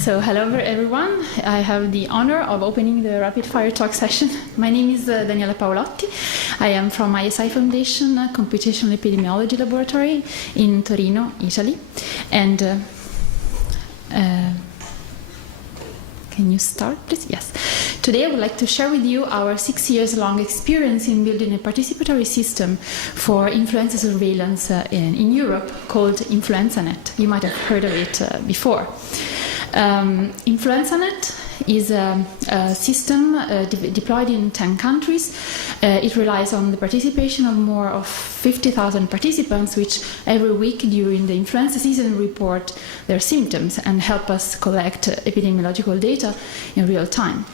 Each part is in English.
So hello everyone. I have the honor of opening the rapid fire talk session. My name is Daniela Paolotti. I am from ISI Foundation Computational Epidemiology Laboratory in Torino, Italy. And can you start, please? Yes. Today I would like to share with you our 6 years long experience in building a participatory system for influenza surveillance in Europe called InfluenzaNet. You might have heard of it before. InfluenzaNet is a system deployed in 10 countries. It relies on the participation of more of 50,000 participants, which every week during the influenza season report their symptoms and help us collect epidemiological data in real time.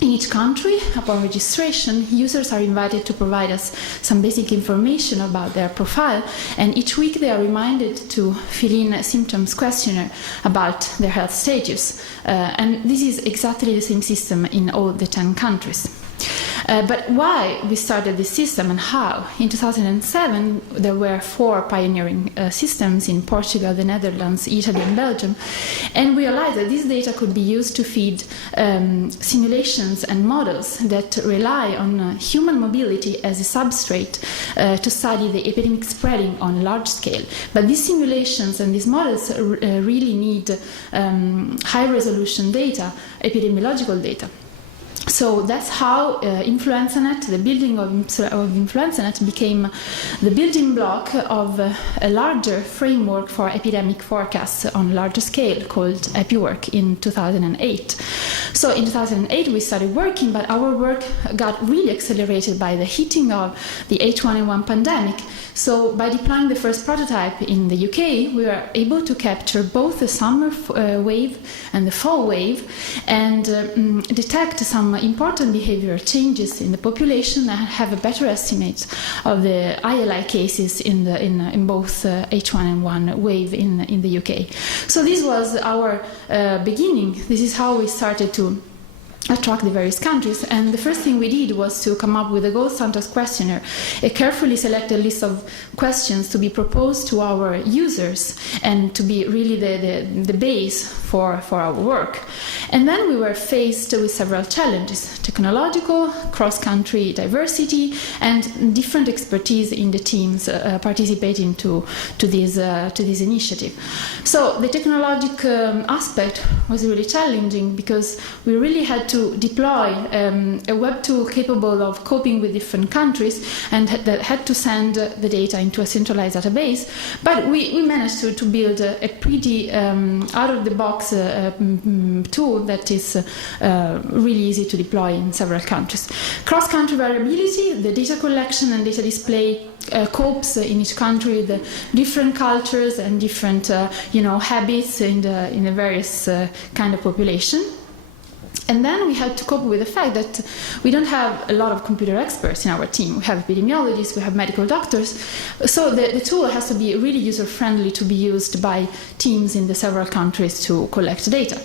In each country, upon registration, users are invited to provide us some basic information about their profile, and each week they are reminded to fill in a symptoms questionnaire about their health status. And this is exactly the same system in all the 10 countries. But why we started this system and how? In 2007, there were 4 pioneering systems in Portugal, the Netherlands, Italy, and Belgium, and we realized that this data could be used to feed simulations and models that rely on human mobility as a substrate to study the epidemic spreading on a large scale. But these simulations and these models really need high-resolution data, epidemiological data. So that's how InfluenzaNet, the building of InfluenzaNet, became the building block of a larger framework for epidemic forecasts on a larger scale called EpiWork in 2008. So in 2008 we started working, but our work got really accelerated by the hitting of the H1N1 pandemic. So by deploying the first prototype in the UK, we were able to capture both the summer wave and the fall wave and detect some important behavioral changes in the population and have a better estimate of the ILI cases in both H1N1 wave in the UK. So this was our beginning. This is how we started to attract the various countries, and the first thing we did was to come up with a gold standard questionnaire, a carefully selected list of questions to be proposed to our users and to be really the base for our work. And then we were faced with several challenges: technological, cross-country diversity, and different expertise in the teams participating to this initiative. So the technological aspect was really challenging because we really had to deploy a web tool capable of coping with different countries and that had to send the data into a centralized database. But we managed to build a pretty out-of-the-box tool that is really easy to deploy in several countries. Cross-country variability, the data collection and data display copes in each country, the different cultures and different habits in the various kind of population. And then we had to cope with the fact that we don't have a lot of computer experts in our team. We have epidemiologists, we have medical doctors. So the tool has to be really user-friendly to be used by teams in the several countries to collect data.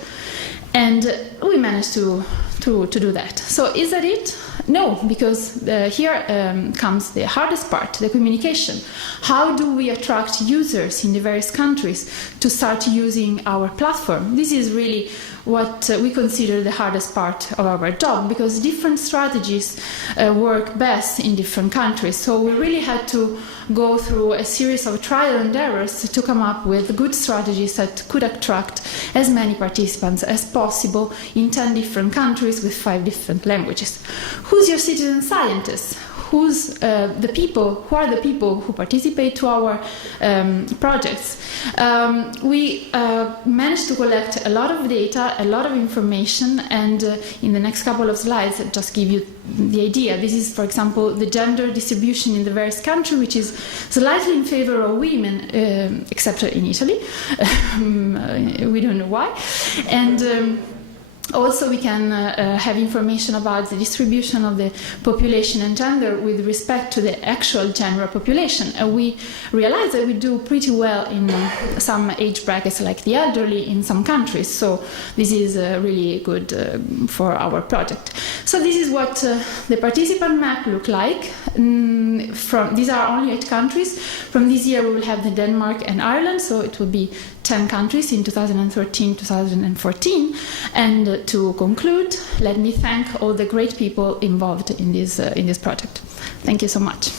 And we managed to do that. So is that it? No, because here comes the hardest part, the communication. How do we attract users in the various countries to start using our platform? This is really what we consider the hardest part of our job, because different strategies work best in different countries. So we really had to go through a series of trial and errors to come up with good strategies that could attract as many participants as possible in 10 different countries with 5 different languages. Who's your citizen scientist? Who's the people? Who are the people who participate to our projects? We managed to collect a lot of data, a lot of information, and in the next couple of slides, I'll just give you the idea. This is, for example, the gender distribution in the various countries, which is slightly in favor of women, except in Italy. We don't know why. And also, we can have information about the distribution of the population and gender with respect to the actual general population. We realize that we do pretty well in some age brackets, like the elderly, in some countries. So this is really good for our project. So this is what the participant map look like. These are only 8 countries. From this year, we will have the Denmark and Ireland, so it will be 10 countries in 2013-2014. And to conclude, let me thank all the great people involved in this project. Thank you so much.